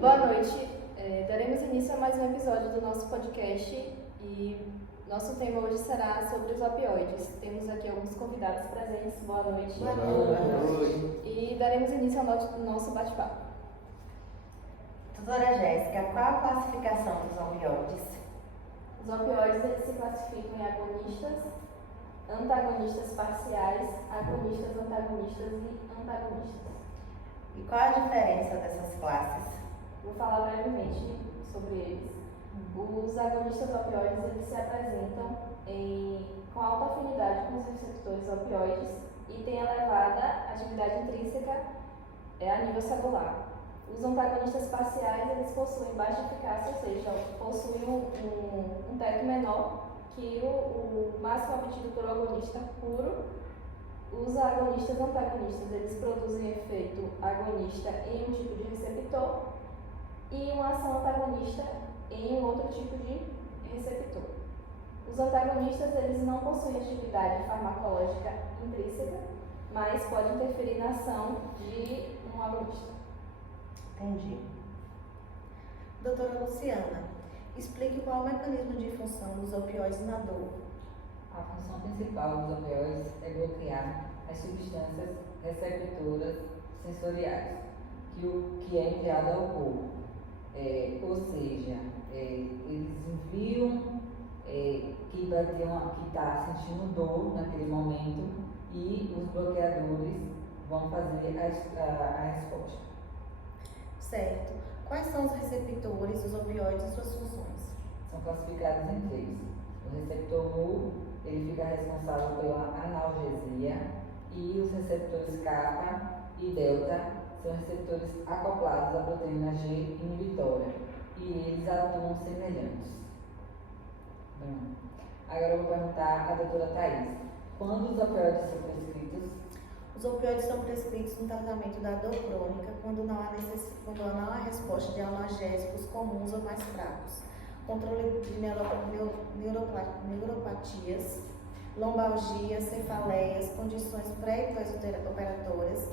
Boa noite. Daremos início a mais um episódio do nosso podcast e nosso tema hoje será sobre os opioides. Temos aqui alguns convidados presentes. Boa noite. Boa noite. E daremos início ao nosso bate-papo. Doutora Jéssica, qual a classificação dos opioides? Os opioides eles se classificam em agonistas, antagonistas parciais, agonistas, antagonistas e antagonistas. E qual a diferença dessas classes? Vou falar brevemente sobre eles. Os agonistas opioides eles se apresentam com alta afinidade com os receptores opioides e têm elevada atividade intrínseca a nível celular. Os antagonistas parciais eles possuem baixa eficácia, ou seja, possuem um teto menor que o máximo obtido por agonista puro. Os agonistas antagonistas eles produzem efeito agonista em um tipo de receptor e uma ação antagonista em um outro tipo de receptor. Os antagonistas eles não possuem atividade farmacológica intrínseca, mas podem interferir na ação de um agonista. Entendi. Doutora Luciana, explique qual é o mecanismo de função dos opioides na dor. A função principal dos opioides é bloquear as substâncias receptoras sensoriais que é enviada ao corpo. Ou seja, eles enviam que está sentindo dor naquele momento e os bloqueadores vão fazer a resposta. Certo. Quais são os receptores dos opioides e suas funções? São classificados em três. O receptor mu, ele fica responsável pela analgesia, e os receptores kappa e delta são receptores acoplados à proteína G inibitória e eles atuam semelhantes. Bom, agora eu vou perguntar à doutora Thais, quando os opioides são prescritos? Os opioides são prescritos no tratamento da dor crônica quando não há resposta de analgésicos comuns ou mais fracos, controle de neuropatias, lombalgias, cefaleias, condições pré-operatórias,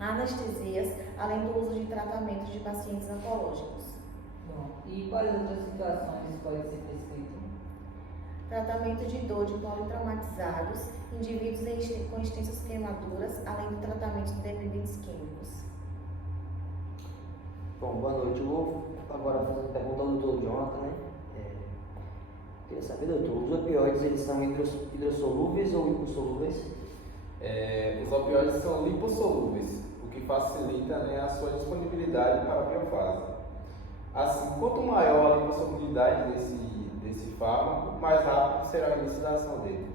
anestesias, além do uso de tratamentos de pacientes oncológicos. Bom, e quais outras situações pode ser prescrito? Tratamento de dor de politraumatizados, indivíduos com extensas queimaduras, além do tratamento de dependentes químicos. Bom, boa noite. Eu vou agora fazer uma pergunta ao doutor Jonathan, né? Queria saber, doutor, os opioides eles são hidrossolúveis ou lipossolúveis? Os opioides são lipossolúveis, o que facilita, né, a sua disponibilidade para a biofase. Assim, quanto maior a lipossolubilidade desse fármaco, mais rápido será o início da ação dele.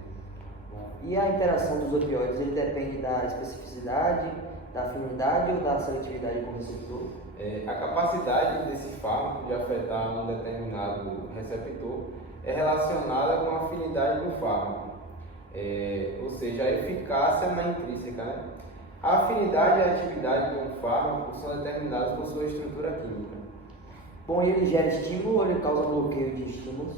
E a interação dos opioides, ele depende da especificidade, da afinidade ou da seletividade com o receptor? A capacidade desse fármaco de afetar um determinado receptor é relacionada com a afinidade do fármaco, ou seja, a eficácia na intrínseca, né? A afinidade e a atividade de um fármaco são determinadas por sua estrutura química. Bom, e ele gera estímulo ou ele causa bloqueio de estímulos?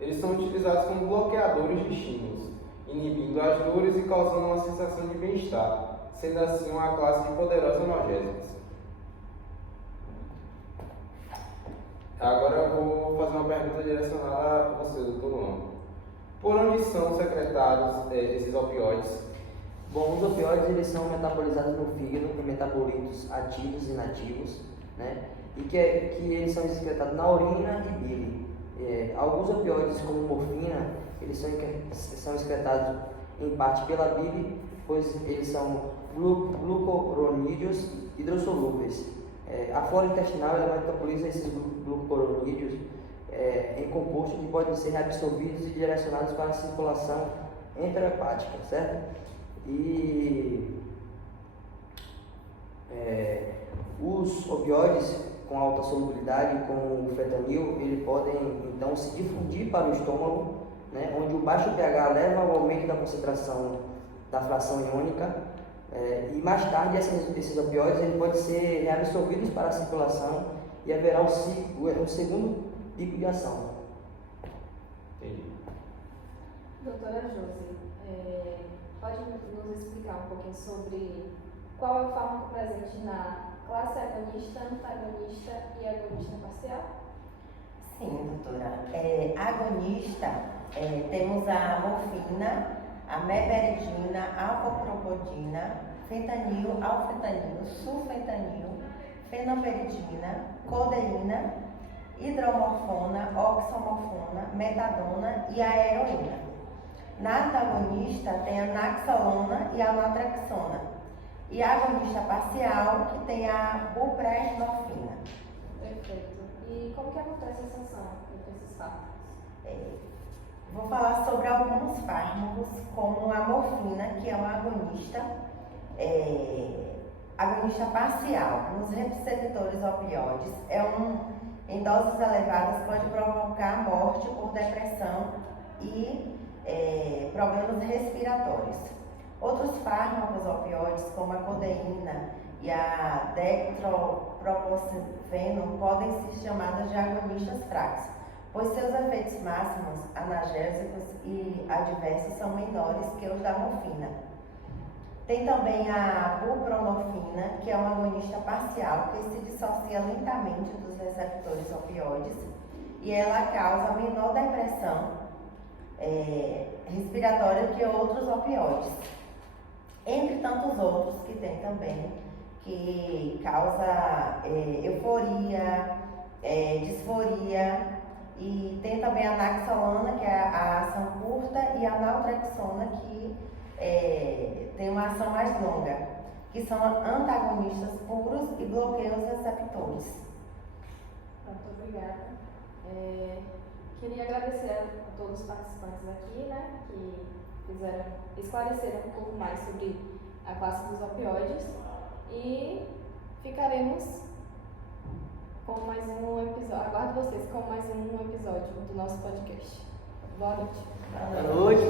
Eles são utilizados como bloqueadores de estímulos, inibindo as dores e causando uma sensação de bem-estar, sendo assim uma classe de poderosos analgésicos. Agora eu vou fazer uma pergunta direcionada a você, doutor Luan. Por onde são secretados esses opioides? Bom, os opioides eles são metabolizados no fígado em metabolitos ativos e inativos, né? E que eles são excretados na urina e bile. Alguns opioides, como morfina, eles são excretados em parte pela bile, pois eles são glucuronídeos hidrossolúveis. A flora intestinal ela metaboliza esses glucuronídeos em compostos que podem ser reabsorvidos e direcionados para a circulação enterohepática, certo? E os opioides com alta solubilidade, como o fentanil, eles podem então se difundir para o estômago, né, onde o baixo pH leva ao aumento da concentração da fração iônica, e mais tarde esses opioides ele pode ser reabsorvidos para a circulação e haverá um segundo pico de ação. Entendi. Doutora Josi, pode nos explicar um pouquinho sobre qual é o fármaco presente na classe agonista, antagonista e agonista parcial? Sim, doutora. Agonista, temos a morfina, a meperidina, alfa-propodina, fentanil, alfentanil, sulfentanil, fenoperidina, codeína, hidromorfona, oxomorfona, metadona e a heroína. Na antagonista tem a naxolona e a naltrexona. E a agonista parcial, que tem a buprenorfina. Perfeito. E como que acontece a ação entre esses fármacos? Vou falar sobre alguns fármacos, como a morfina, que é uma agonista parcial nos receptores opioides. Em doses elevadas pode provocar morte por depressão e problemas respiratórios. Outros fármacos opioides, como a codeína e a dextroproporcionam, podem ser chamadas de agonistas fracos, pois seus efeitos máximos analgésicos e adversos são menores que os da morfina. Tem também a buprenorfina, que é uma agonista parcial que se dissocia lentamente dos receptores opioides e ela causa menor depressão respiratória que outros opioides. Entre tantos outros que tem também, que causa euforia, disforia, e tem também a naxolona, que é a ação curta, e a naltrexona, que tem uma ação mais longa, que são antagonistas puros e bloqueiam os receptores. Muito obrigada. Queria agradecer a todos os participantes aqui, né, que esclareceram um pouco mais sobre a classe dos opioides e ficaremos com mais um episódio. Aguardo vocês com mais um episódio do nosso podcast. Boa noite. Boa noite.